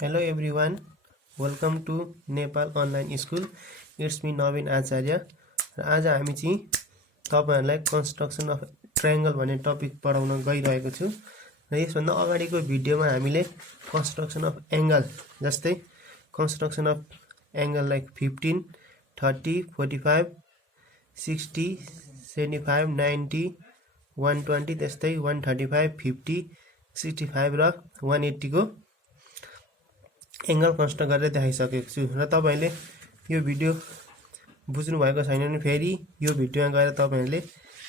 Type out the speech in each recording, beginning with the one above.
Hello everyone, welcome to Nepal Online School. It's me Navin Acharya. र आज हामी चाहिँ तपाईहरुलाई कन्स्ट्रक्सन अफ ट्रायंगल भन्ने टपिक पढाउन गइरहेको छु। र यसभन्दा अगाडिको भिडियोमा हामीले कन्स्ट्रक्सन अफ एंगल जस्तै कन्स्ट्रक्सन अफ एंगल लाइक 15, 30, 45, 60, 75, 90, 120 त्यस्तै 135, 50, 65 र 180 को एंगल कन्स्ट्रक्ट गरेर देखाइसकेको छु। र तपाईहरुले यो भिडियो बुझ्नु भएको छैन भने फेरि यो भिडियोमा गएर तपाईहरुले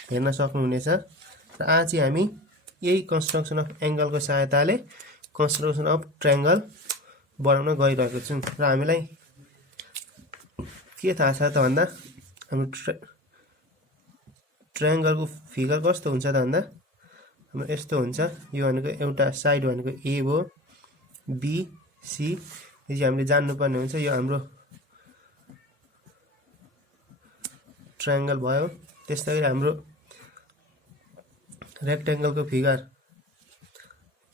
हेर्न सक्नुहुनेछ। र आज चाहिँ हामी यही कन्स्ट्रक्सन अफ एंगल को सहायताले कन्स्ट्रक्सन अफ ट्रायंगल बनाउन गइरहेको छु। र हामीलाई के थाहा छ त भन्दा हाम्रो ट्रायंगल को फिगर कस्तो हुन्छ त भन्दा हाम्रो यस्तो हुन्छ। यो भनेको एउटा साइड भनेको ए हो, बी सी यो चाहिँ हामीले जान्नुपर्ने हुन्छ। यो हाम्रो ट्रायंगल भयो। त्यसैगरी हाम्रो रेक्टेंगल को फिगर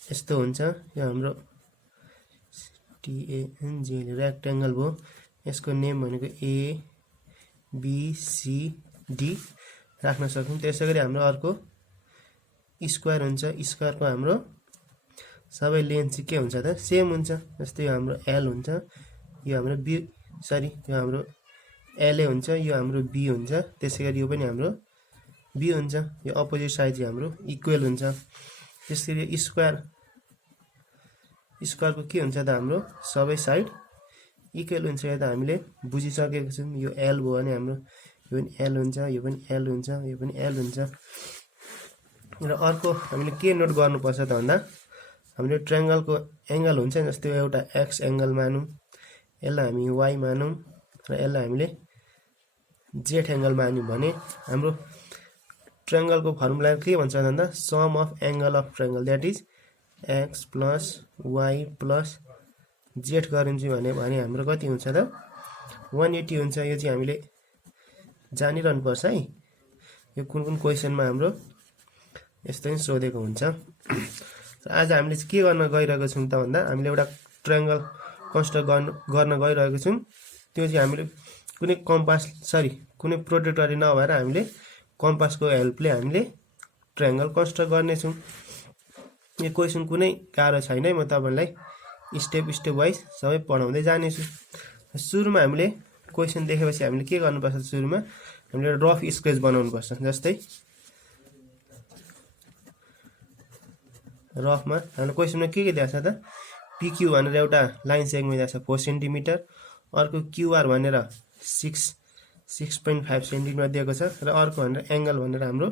यस्तो हुन्छ। यो हाम्रो टीएनजी रेक्टेंगल भयो। यसको नेम भनेको ए बी सी डी राख्न सक्छौं। त्यसैगरी हाम्रो अर्को स्क्वायर हुन्छ। स्क्वायर को हाम्रो सबै लेन्थ चाहिँ के हुन्छ त सेम हुन्छ। जस्तै यो हाम्रो एल हुन्छ, यो हाम्रो बी सरी यो हाम्रो एल ए हुन्छ, यो हाम्रो बी हुन्छ। त्यसैगरी यो पनि हाम्रो बी हुन्छ। यो अपोजिट साइड चाहिँ हाम्रो इक्वल हुन्छ। त्यसैगरी स्क्वायर को के हुन्छ त हाम्रो सबै साइड इक्वल हुन्छ। यो त हामीले बुझिसकेको छौं। यो एल भयो भने हाम्रो यो पनि एल हुन्छ, यो पनि एल हुन्छ, यो पनि एल हुन्छ। र अर्को हामीले के नोट गर्नुपर्छ त भन्दा हामीले ट्रायंगल को एंगल हुन्छ। जस्तै एउटा एक्स एंगल मानौं, यसलाई हामी वाई मानौं र यसलाई हामीले जेड एंगल मान्यौं भने हाम्रो ट्रायंगल को फर्मुला के भन्छ भन्दा sum of angle of triangle that is x plus y plus z गरिन्छ भने हाम्रो कति हुन्छ त 180 हुन्छ। यो चाहिँ हामीले जानिरहनु पर्छ है। यो कुन कुन क्वेशनमा हाम्रो यस्तै सोधेको हुन्छ। आज हामीले के गर्न गइरहेको छौं त भन्दा हामीले एउटा ट्रायंगल कन्स्ट्रक्ट गर्न गइरहेको छौं। त्यो चाहिँ हामीले कुनै कम्पास सरी कुनै प्रोटेक्टरी नभएर हामीले कम्पास को हेल्पले हामीले ट्रायंगल कन्स्ट्रक्ट गर्ने छौं। यो क्वेशन कुनै गाह्रो छैन। म तपाईहरुलाई स्टेप स्टेप वाइज सबै पढाउँदै जाने छु। सुरुमा हामीले क्वेशन देखेपछि हामीले के गर्नुपर्छ सुरुमा हामीले रफ स्केच बनाउनु पर्छ। जस्तै रफमा हाम्रो क्वेशनमा के दिएको छ त पीक्यू भनेर एउटा लाइन सेगमेन्ट दिएको छ 4 सेन्टिमिटर, अर्को क्यूआर भनेर 6.5 सेन्टिमिटर दिएको छ र अर्को भनेर एंगल भनेर हाम्रो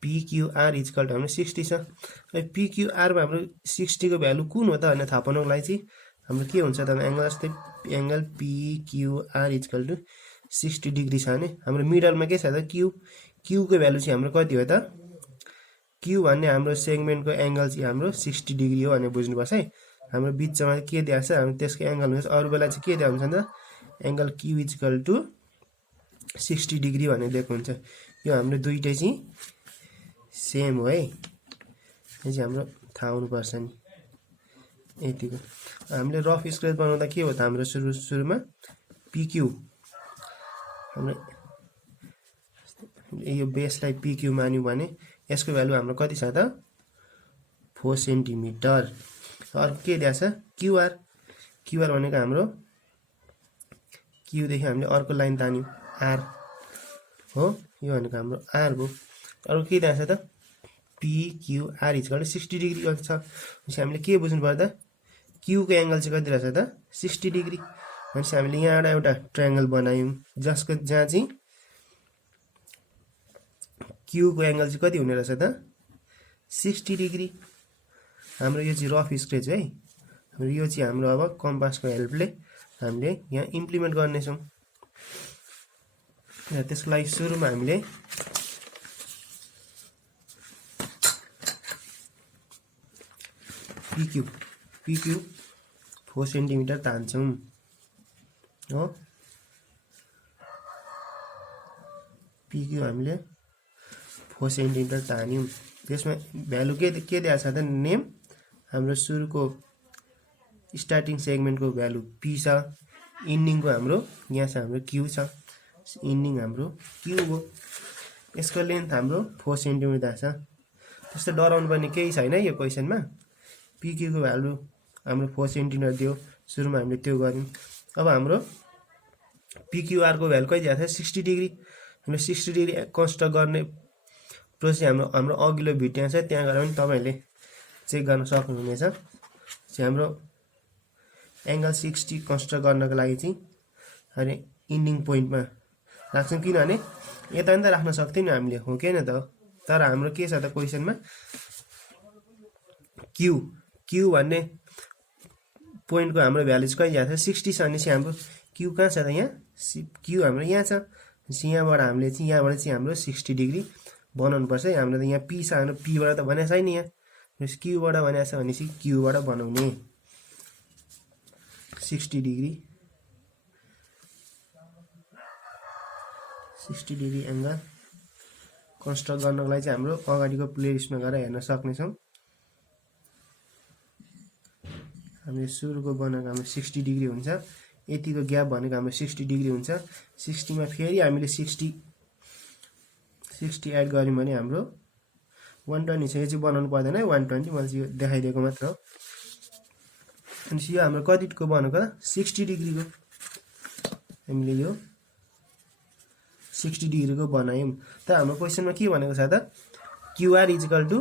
पीक्यूआर इक्वल टु हाम्रो 60 छ। र पीक्यूआर मा हाम्रो 60 को भ्यालु कुन हो त भन्ने थाहा पाउनको लागि चाहिँ हाम्रो के हुन्छ त एंगल जस्तै angle PQR equal to 60 degree छ भने हाम्रो मिडलमा के छ त क्यू को भ्यालु चाहिँ हाम्रो कति हो त क्यू भन्ने हाम्रो सेगमेन्ट को एंगल चाहिँ हाम्रो 60 डिग्री हो भने बुझ्नुपर्छ है। हाम्रो बीचमा के दिएको छ हाम्रो त्यसको एंगल हुन्छ। अरु बेला चाहिँ के दिएको हुन्छ त angle Q equal to 60 degree भने दिएको हुन्छ। यो हाम्रो दुईटै चाहिँ सेम हो है। यो चाहिँ हाम्रो थाहा हुनु पर्छ नि। यतिको हामीले रफ स्केच बनाउँदा के हो त हाम्रो सुरुमा पीक्यू हाम्रो यो बेसलाई पीक्यू मान्यौ भने यसको भ्यालु हाम्रो कति छ त 4 सेन्टिमिटर। अर्को के दिएको छ क्यूआर भनेको हाम्रो क्यू देखि हामीले अर्को लाइन तान्यौ आर हो। यो भनेको हाम्रो आर हो। अर्को के दिएको छ त पीक्यूआर इक्वल टु 60 डिग्री छ। त्यसै हामीले के बुझ्नु पर्दा क्यू को एंगल चाहिँ कति रहेछ त 60 डिग्री। भनेपछि हामीले यहाँ एउटा ट्रायंगल बनायौं जसको जहाँ चाहिँ क्यू को एंगल चाहिँ कति हुने रहेछ त 60 डिग्री। हाम्रो यो चाहिँ रफ स्केच है। हाम्रो यो चाहिँ हाम्रो अब कम्पास को हेल्पले हामीले यहाँ इम्प्लिमेन्ट गर्ने छौं। र त्यसको लागि सुरुमा हामीले पीक्यू 4 सेन्टिमिटर तान्छौं हो। पीक्यू हामीले 4 सेन्टिमिटर तान्यौं। त्यसमा भ्यालु के दिएको छ त नेम हाम्रो सुरुको स्टार्टिङ सेगमेन्टको भ्यालु पी छ, इन्डिङको हाम्रो यहाँ छ हाम्रो क्यू छ, इन्डिङ हाम्रो क्यू हो। यसको लेन्थ हाम्रो 4 सेन्टिमिटर छ। त्यस्तो डराउनु पर्ने केही छैन यो क्वेसनमा। पिक्यूको भ्यालु हाम्रो 4 सेन्टिमिटर दियो, सुरुमा हामीले त्यो गर्यौँ। अब हाम्रो पिक्युआरको भ्यालु कति आएको छ 60 डिग्री। हामीले 60 डिग्री कन्स्ट्रक्ट गर्ने प्रोसेस हाम्रो अघिल्लो भिडियो छ, त्यहाँ गएर पनि तपाईँहरूले चेक गर्न सक्नुहुनेछ। हाम्रो एङ्गल 60 कन्स्ट्रक्ट गर्नको लागि चाहिँ अनि इन्डिङ पोइन्टमा राख्छौँ, किनभने यता पनि त राख्न सक्थ्यौँ नि हामीले, हो कि होइन त। तर हाम्रो के छ त क्वेसनमा क्यू भन्ने पोइन्टको हाम्रो भ्यालु चाहिँ कति आएको छ 60 छ। भनेपछि हाम्रो क्यू कहाँ छ त यहाँ, क्यू हाम्रो यहाँ छ। यहाँबाट हामीले चाहिँ यहाँबाट चाहिँ हाम्रो 60 डिग्री बनाउनु पर्छ। हाम्रो त यहाँ पी छ, हाम्रो पीबाट त भनेको छैन यहाँ, क्यूबाट भनेको छ भनेपछि क्यूबाट बनाउने 60 डिग्री एङ्गल कन्स्ट्रक्ट गर्नको लागि चाहिँ हाम्रो अगाडिको प्लेलिस्टमा गएर हेर्न सक्नेछौँ। हामीले सुरुको बनाएको हाम्रो 60 डिग्री हुन्छ, यतिको ग्याप भनेको हाम्रो 60 डिग्री हुन्छ। 60 मा फेरि हामीले 60 एड गर्यौँ भने हाम्रो 120 छ। यो चाहिँ बनाउनु पर्दैन है 120, मैले चाहिँ यो देखाइदिएको मात्र हो। अनि यो हाम्रो कतिको बनेको त 60 डिग्रीको, हामीले यो 60 डिग्रीको बनायौँ। त हाम्रो क्वेसनमा के भनेको छ त क्युआर इजिकल टु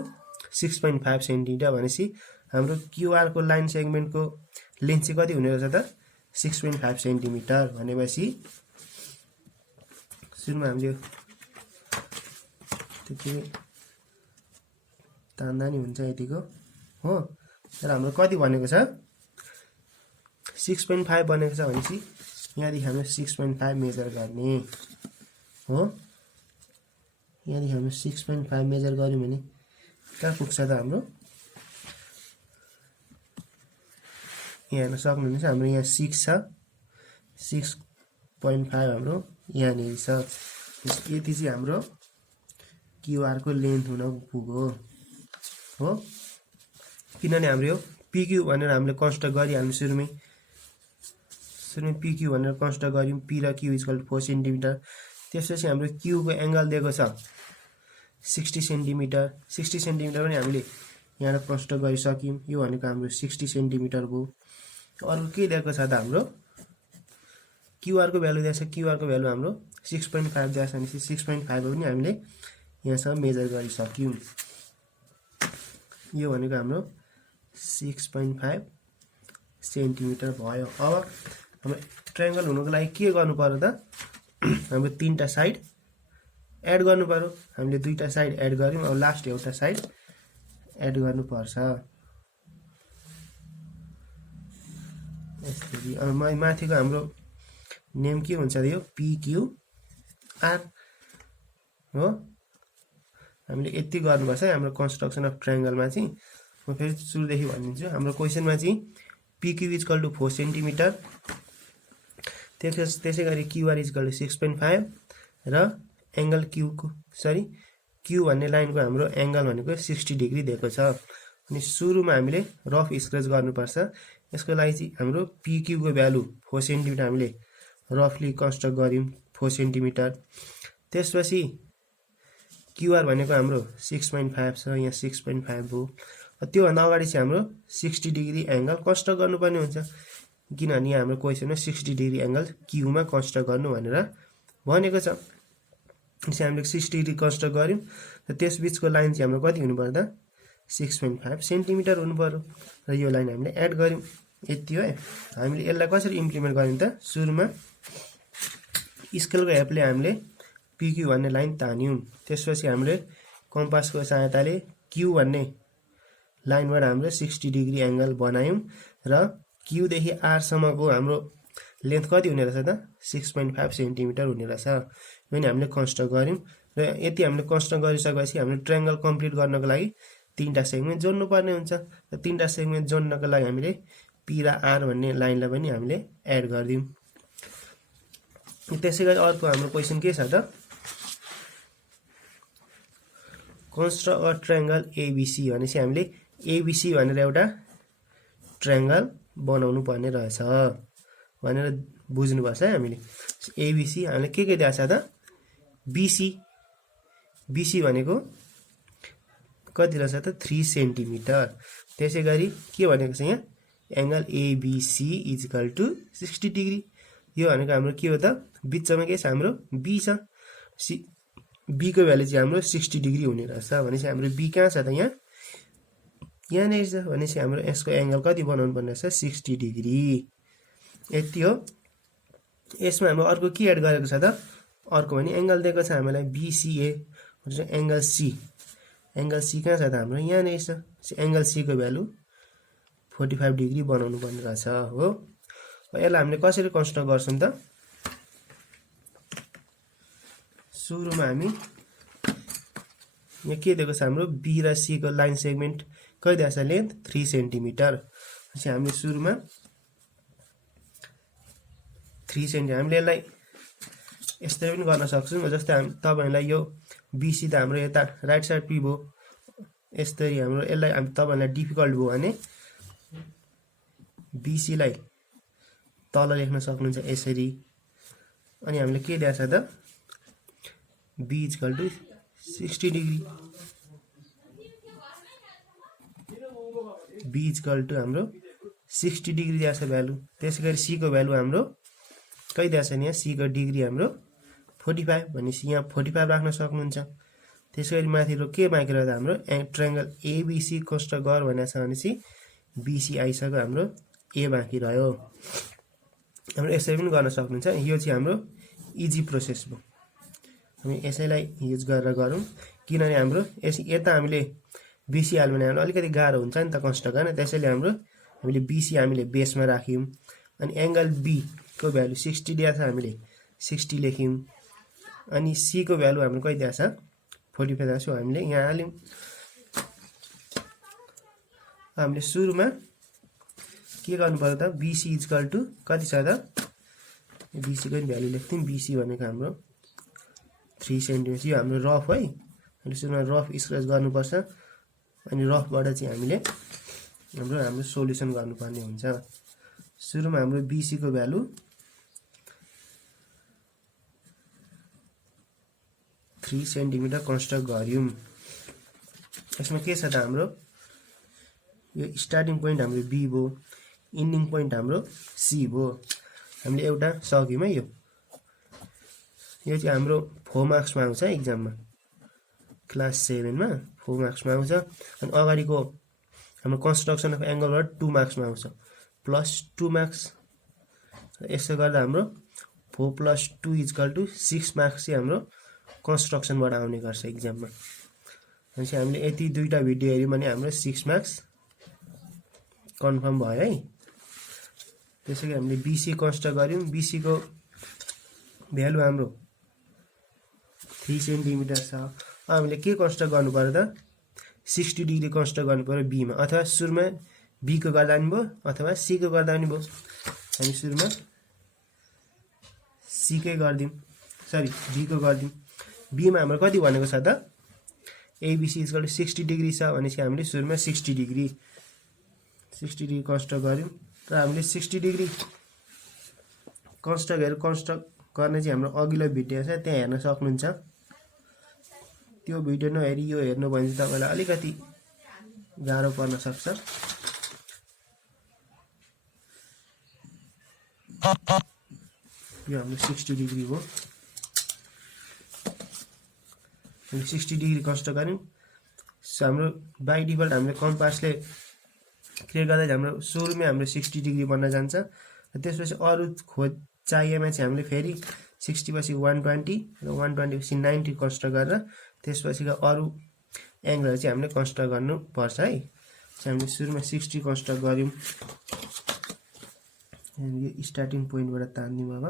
6.5 सेन्टिमिटर भनेपछि हाम्रो क्युआरको लाइन सेगमेन्टको लेन्थ चाहिँ कति हुने रहेछ त 6.5 सेन्टिमिटर भनेपछि सुरुमा हामीले त्यति तान्दा नि हुन्छ यतिको हो। तर हाम्रो कति भनेको छ 6.5 बनेको छ भनेपछि यहाँदेखि हाम्रो 6.5 मेजर गर्ने हो। यहाँदेखि हाम्रो 6.5 मेजर गर्यौँ भने कहाँ पुग्छ त हाम्रो, यहाँ हेर्न सक्नुहुनेछ हाम्रो यहाँ 6 छ, 6.5 हाम्रो यहाँनिर छ। यति चाहिँ हाम्रो क्युआरको लेन्थ हुन पुग्यो हो। किनभने हाम्रो यो पिक्यू भनेर हामीले कन्स्ट्रक्ट गरिहाल्नु सुरुमै पिक्यू भनेर कन्स्ट्रक्ट गऱ्यौँ, पी र क्यू इक्वल 4 सेन्टिमिटर। त्यसपछि हाम्रो क्यूको एङ्गल दिएको छ 60 सेन्टिमिटर। 60 सेन्टिमिटर पनि हामीले यहाँ कन्स्ट्रक्ट गरिसक्यौँ, यो भनेको हाम्रो 60 सेन्टिमिटर भयो। अरू के दिएको छ त हाम्रो क्युआरको भ्यालु दिएको छ, क्युआरको भ्यालु हाम्रो 6.5 दिएको छ भनेपछि 6.5 पनि हामीले यहाँसम्म मेजर गरिसक्यौँ। यो भनेको हाम्रो 6.5 सेन्टिमिटर भयो। अब हाम्रो ट्रायङ्गल हुनुको लागि के गर्नु पर्यो त हाम्रो 3टा साइड एड गर्नु पर्यो। हामीले 2टा साइड एड गर्यौँ, अब लास्ट एउटा साइड एड गर्नुपर्छ यसरी। अब माथिको हाम्रो नेम के हुन्छ यो पिक्युआर हो। हामीले यति गर्नुपर्छ है हाम्रो कन्स्ट्रक्सन अफ ट्रायङ्गलमा चाहिँ। म फेरि सुरुदेखि भनिदिन्छु। हाम्रो क्वेसनमा चाहिँ पिक्यू इक्वल टु 4 सेन्टिमिटर, त्यसै गरी क्युआर इक्वल टु 6.5 र एङ्गल क्यू भन्ने लाइनको हाम्रो एङ्गल भनेको 60 डिग्री दिएको छ। अनि सुरुमा हामीले रफ स्केच गर्नुपर्छ। यसको लागि चाहिँ हाम्रो पिक्यूको भ्यालु 4 सेन्टिमिटर हामीले रफली कन्स्ट्रक्ट गऱ्यौँ 4 सेन्टिमिटर। त्यसपछि क्युआर भनेको हाम्रो 6.5 छ, यहाँ 6.5 भयो। त्योभन्दा अगाडि चाहिँ हाम्रो 60 डिग्री एङ्गल कन्स्ट्रक्ट गर्नुपर्ने हुन्छ, किनभने यहाँ हाम्रो क्वेसनमा 60 डिग्री एङ्गल क्यूमा कन्स्ट्रक्ट गर्नु भनेर भनेको छ। त्यसै हामीले 60 डिग्री कन्स्ट्रक्ट गऱ्यौँ, र त्यसबिचको लाइन चाहिँ हाम्रो कति हुनु पर्दा 6.5 सेन्टिमिटर हुनु पर्यो। र यो लाइन हामीले एड गऱ्यौँ, यति हो है। हामीले यसलाई कसरी इम्प्लिमेन्ट गऱ्यौँ त सुरुमा स्केलको हेल्पले हामीले पिक्यू भन्ने लाइन तान्यौँ। त्यसपछि हामीले कम्पासको सहायताले क्यू भन्ने लाइनबाट हाम्रो 60 डिग्री एङ्गल बनायौँ र क्यूदेखि आरसम्मको हाम्रो लेन्थ कति हुने रहेछ त 6.5 सेन्टिमिटर हुने रहेछ। यो पनि हामीले कन्स्ट्रक्ट गऱ्यौँ। र यति हामीले कन्स्ट्रक्ट गरिसकेपछि हामीले ट्रायङ्गल कम्प्लिट गर्नको लागि 3टा सेगमेन्ट जोड्नु पर्ने हुन्छ। र 3टा सेगमेन्ट जोड्नको लागि हामीले पी र आर भन्ने लाइनलाई पनि हामीले एड गरिदियौँ। त्यसै गरी अर्को हाम्रो क्वेसन के छ त कन्स्ट्रक्ट अ ट्रायङ्गल एबिसी भनेपछि हामीले एबिसी भनेर एउटा ट्रायङ्गल बनाउनु पर्ने रहेछ भनेर बुझ्नुपर्छ है हामीले। एबिसी हामीले के दिएको छ त बिसी, बिसी भनेको कति रहेछ त 3 सेन्टिमिटर। त्यसै गरी के भनेको छ यहाँ angle ABC equal to 60 degree. यो भनेको हाम्रो के हो त बिचमा के छ हाम्रो बी छ, बी को भ्यालु चाहिँ हाम्रो 60 डिग्री हुने रहेछ। भनेपछि हाम्रो बी कहाँ छ त यहाँनिर छ। भनेपछि हाम्रो यसको एंगल कति बनाउनु पर्ने रहेछ 60 डिग्री। यति हो। यसमा हाम्रो अर्को के एड गरेको छ त अर्को भने एंगल दिएको छ हामीलाई BCA angle C. Angle C कहाँ छ त हाम्रो यहाँनिर छ। एंगल सी को भ्यालु 45 डिग्री बनाउनु पर्ने रहेछ हो। यसलाई हामीले कसरी कन्स्ट्रक्ट गर्छौं त सुरुमा हामी यहाँ के दिएको छ हाम्रो बी र सी को लाइन सेगमेन्ट कति दिएको छ लेन्थ 3 सेन्टिमिटर। पछि हामीले सुरुमा 3 सेन्टिमिटर हामीले यसलाई यसरी पनि गर्न सक्छौं। जस्तै तपाईहरुलाई यो बीसी त हाम्रो यता राइट साइड पी भयो, यसरी हाम्रो यसलाई तपाईहरुलाई डिफिकल्ट भयो भने बीसी लाई तल लेख्न सक्नुहुन्छ यसरी। अनि हामीले के दिएको छ त b equal to 60 degree, b equal to हाम्रो 60 डिग्री दिएको छ भ्यालु। त्यसैगरी c को भ्यालु हाम्रो कति दिएको छ यहाँ c को डिग्री हाम्रो 45 भनेपछि यहाँ 45 राख्न सक्नुहुन्छ। त्यसैगरी माथिल्लो के बाँकी रह्यो त हाम्रो ट्रायंगल एबीसी कन्स्ट्रक्ट गर भनेको छ भनेपछि बीसी आइसक्यो, हाम्रो ए बाँकी रह्यो। हाम्रो यसरी पनि गर्न सक्नुहुन्छ। यो चाहिँ हाम्रो इजी प्रोसेस भयो। हामी यसैलाई युज गरेर गरौँ किनभने हाम्रो यता हामीले बीसी हाल्नु भने हाम्रो अलिकति गाह्रो हुन्छ नि त कन्स्ट्रक्ट गर्न। त्यसैले हामीले बीसी हामीले बेसमा राख्यौं। अनि एंगल बी को भ्यालु 60 दिएको छ, हामीले 60 लेख्यौं। अनि सी को भ्यालु हाम्रो कति दिएको छ 45 दिएको छ, हामीले यहाँ हाल्यौं। हामीले सुरुमा के गर्नु पर्यो त बीसी इक्वल टु कति छ त बीसी को भ्यालु लेख्थ्यौं। बीसी भनेको हाम्रो 3 सेन्टिमिटर। यो हाम्रो रफ है। हामीले सुरुमा रफ स्केच गर्नुपर्छ। अनि रफबाट चाहिँ हामीले हाम्रो सोलुसन गर्नुपर्ने हुन्छ। सुरुमा हाम्रो बीसी को भ्यालु 3 सेन्टिमिटर कन्स्ट्रक्ट गर्यौं। यसमा के छ त हाम्रो यो स्टार्टिङ पोइन्ट हाम्रो बी भयो, इन्डिङ पोइन्ट हाम्रो सी भयो। हामीले एउटा सक्यौं है। यो चाहिँ हाम्रो 4 मार्क्स मा आउँछ एक्जाममा, क्लास 7 मा 4 मार्क्स मा आउँछ। अनि अगाडिको हाम्रो कन्स्ट्रक्सन अफ एंगलबाट 2 मार्क्स मा आउँछ, प्लस 2 मार्क्स। यसो गर्दा हाम्रो 4 + 2 = 6 मार्क्स चाहिँ हाम्रो कन्स्ट्रक्सनबाट आउने गर्छ एक्जाममा। भनेपछि हामीले यति दुईटा भिडियो हेर्यौं भने हाम्रो 6 मार्क्स कन्फर्म भयो है। त्यसैले हामीले बीसी कन्स्ट्रक्ट गर्यौं। बीसी को भ्यालु हाम्रो 3 सेन्टिमिटर छ। हामीले के कन्स्ट्रक्ट गर्नु पर्यो त 60 डिग्री कन्स्ट्रक्ट गर्नु पर्यो बी मा, अथवा सुरुमा बी को गर्दा पनि भयो अथवा सी को गर्दा पनि भयो। हामी सुरुमा सी कै गर्दियौं, सरी बी को गर्दियौं। बी मा हाम्रो कति भनेको छ त एबीसी इक्वल टु 60 डिग्री छ भनेपछि हामीले सुरुमा 60 डिग्री कन्स्ट्रक्ट गर्यौं। र हामीले 60 डिग्री कन्स्ट्रक्ट गर्ने चाहिँ हाम्रो अघिल्लो भिडियो छ, त्यहाँ हेर्न सक्नुहुन्छ। त्यो भिडियो नहेरी यो हेर्नु भने चाहिँ तपाईलाई अलिकति गाह्रो पर्न सक्छ। यो हाम्रो 60 डिग्री हो। हामी 60 डिग्री कन्स्ट्रक्ट गर्यौं। हाम्रो बाइ डिफल्ट हामीले कम्पासले क्रिएट गर्दा हाम्रो सुरुमै हाम्रो 60 डिग्री बन्न जान्छ। त्यसपछि अरु खोज चाहिएमा चाहिँ हामीले फेरि 60 पछि 120 र 120 पछि 90 कन्स्ट्रक्ट गरेर त्यसपछिका अरु एंगलहरु चाहिँ हामीले कन्स्ट्रक्ट गर्नु पर्छ है। हामीले सुरुमा 60 कन्स्ट्रक्ट गर्यौं। यो स्टार्टिङ पोइन्टबाट तान्दियौं। अब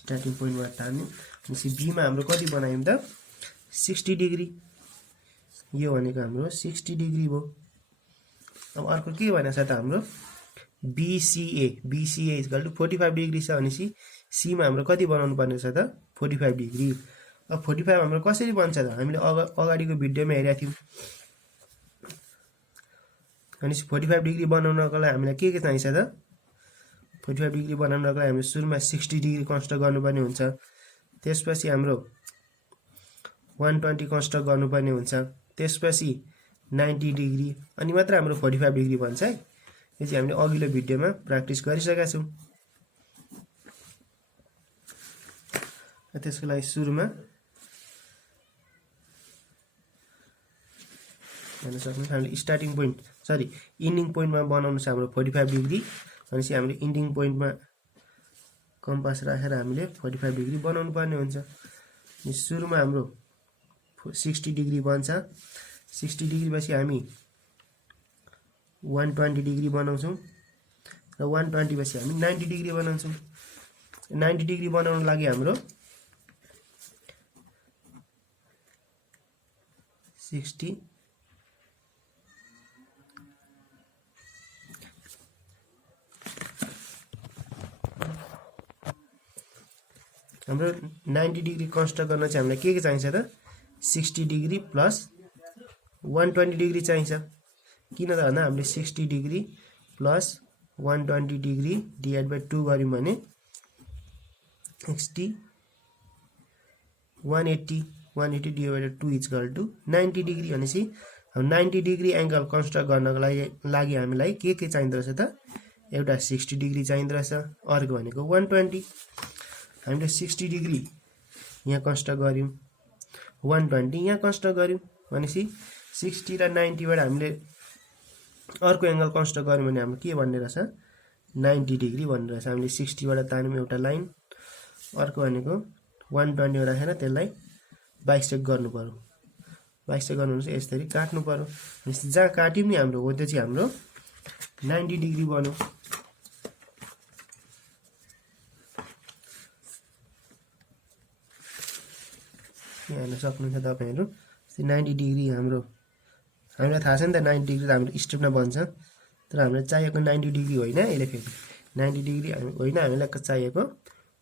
स्टार्टिङ पोइन्टबाट तान्यौं। अनि बी मा हाम्रो कति बनायौं त 60 डिग्री। यो भनेको हाम्रो 60 डिग्री भयो। अब अर्को के भनेको छ त हाम्रो बीसीए इक्वल टु 45 डिग्री छ भनेपछि सी मा हाम्रो कति बनाउनु पर्ने छ त 45 डिग्री। अब 45 हाम्रो कसरी बन्छ त हामीले अगाडिको भिडियोमा हेरेका थियौं। भनेपछि 45 डिग्री बनाउनको लागि हामीलाई के चाहिन्छ त 45 डिग्री बनाउनको लागि हामीले सुरुमा 60 डिग्री कन्स्ट्रक्ट गर्नुपर्ने हुन्छ त्यसपछि हाम्रो 120 कन्स्ट्रक्ट गर्नुपर्ने हुन्छ त्यसपछि 90 डिग्री अनि मात्र हाम्रो 45 डिग्री बन्छ है यो चाहिँ हामीले अघिल्लो भिडियोमा प्र्याक्टिस गरिसकेका छौं त्यसको लागि सुरुमा हेर्न सक्नुहुन्छ हामीले स्टार्टिङ पोइन्ट सरी इन्डिङ पोइन्टमा बनाउनु छ हाम्रो 45 डिग्री भनेपछि हामीले इन्डिङ पोइन्टमा कम्पास राखेर हामीले 45 डिग्री बनाउनु पर्ने हुन्छ अनि सुरुमा हाम्रो 60 डिग्री बन्छ 60 डिग्री पछि हामी 120 डिग्री बनाउँछौं र 120 पछि हामी 90 डिग्री बनाउँछौं 90 डिग्री बनाउन लागि हाम्रो 60 हाम्रो 90 डिग्री कन्स्ट्रक्ट गर्न चाहिँ हामीलाई के चाहिन्छ त 60 डिग्री प्लस 120 डिग्री चाहिन्छ किन त भन्दा हामीले 60 degree plus 120 degree divide by 2 गर्यौं भने 60 180 डिवाइडेड 2 इक्वल टु 90 डिग्री भनेपछि 90 डिग्री एंगल कन्स्ट्रक्ट गर्नको लागि हामीलाई के चाहिँदो रहेछ त एउटा 60 डिग्री चाहिँदो रहेछ अर्को भनेको 120 हामीले 60 डिग्री यहाँ कन्स्ट्रक्ट गर्यौं 120 यहाँ कन्स्ट्रक्ट गर्यौं भनेपछि 60 र 90 बाट हामीले अर्को एंगल कन्स्ट्रक्ट गर्यौं भने हाम्रो के भन्ने रहेछ 90 डिग्री भन्ने रहेछ हामीले 60 बाट तान्यौं एउटा लाइन अर्को भनेको 120 राखेर त्यसलाई बाइसेक्ट गर्नु पर्यो बाइसेक्ट गर्नु चाहिँ यसरी काट्नु पर्यो भनेपछि जहाँ काट्यौं नि हाम्रो हो त्यो चाहिँ हाम्रो 90 डिग्री बन्यो यहाँ हेर्न सक्नुहुन्छ तपाईहरु 90 डिग्री हाम्रो हामीलाई थाहा छ नि त 90 डिग्री त हाम्रो स्टेपमा बन्छ तर हामीलाई चाहिएको 90 डिग्री होइन यसले फेरि 90 डिग्री होइन हामीलाई चाहिएको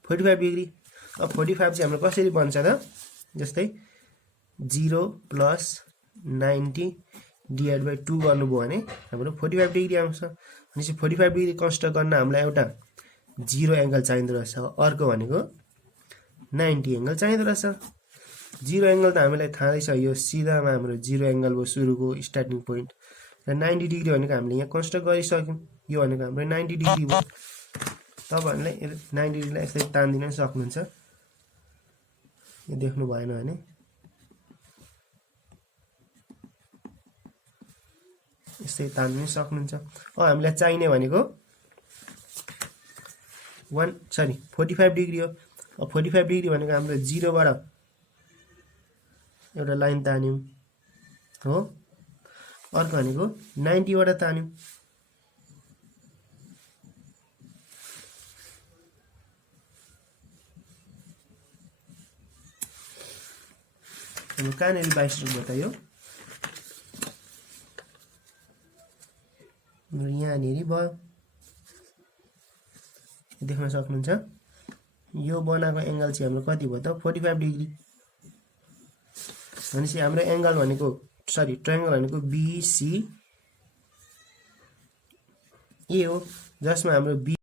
45 डिग्री अब 45 चाहिँ हाम्रो कसरी बन्छ त जस्तै 0 प्लस 90 डिवाइड बाइ 2 गर्नुभयो भने हाम्रो 45 डिग्री आउँछ भनेपछि 45 डिग्री कन्स्ट्रक्ट गर्न हामीलाई एउटा 0 एंगल चाहिँदो रहेछ अर्को भनेको 90 एंगल चाहिँदो रहेछ 0 एंगल त हामीलाई थाहै छ यो सिधामा हाम्रो 0 एंगल हो सुरुको स्टार्टिङ पोइन्ट र 90 डिग्री भनेको हामीले यहाँ कन्स्ट्रक्ट गरिसक्यौं यो भनेको हाम्रो 90 डिग्री हो तपाईहरुले 90 डिग्रीलाई यसरी तान्दिन सक्नुहुन्छ यो देख्नु भएन भने यसरी तान्दिन सक्नुहुन्छ अब हामीलाई चाहिने भनेको 45 डिग्री हो अब 45 डिग्री भनेको हाम्रो 0 बाट एउटा लाइन तान्यौं हो अर्को भनेको 90 बाट तान्यौं अनि कहाँनेरि बाइसेक्ट बतायो यहाँनेरि भयो देख्न सक्नुहुन्छ यो बनाएको एंगल चाहिँ हाम्रो कति भयो त 45 डिग्री भनेपछि हाम्रो एंगल भनेको सरी ट्रायंगल भनेको BCA हो जसमा हाम्रो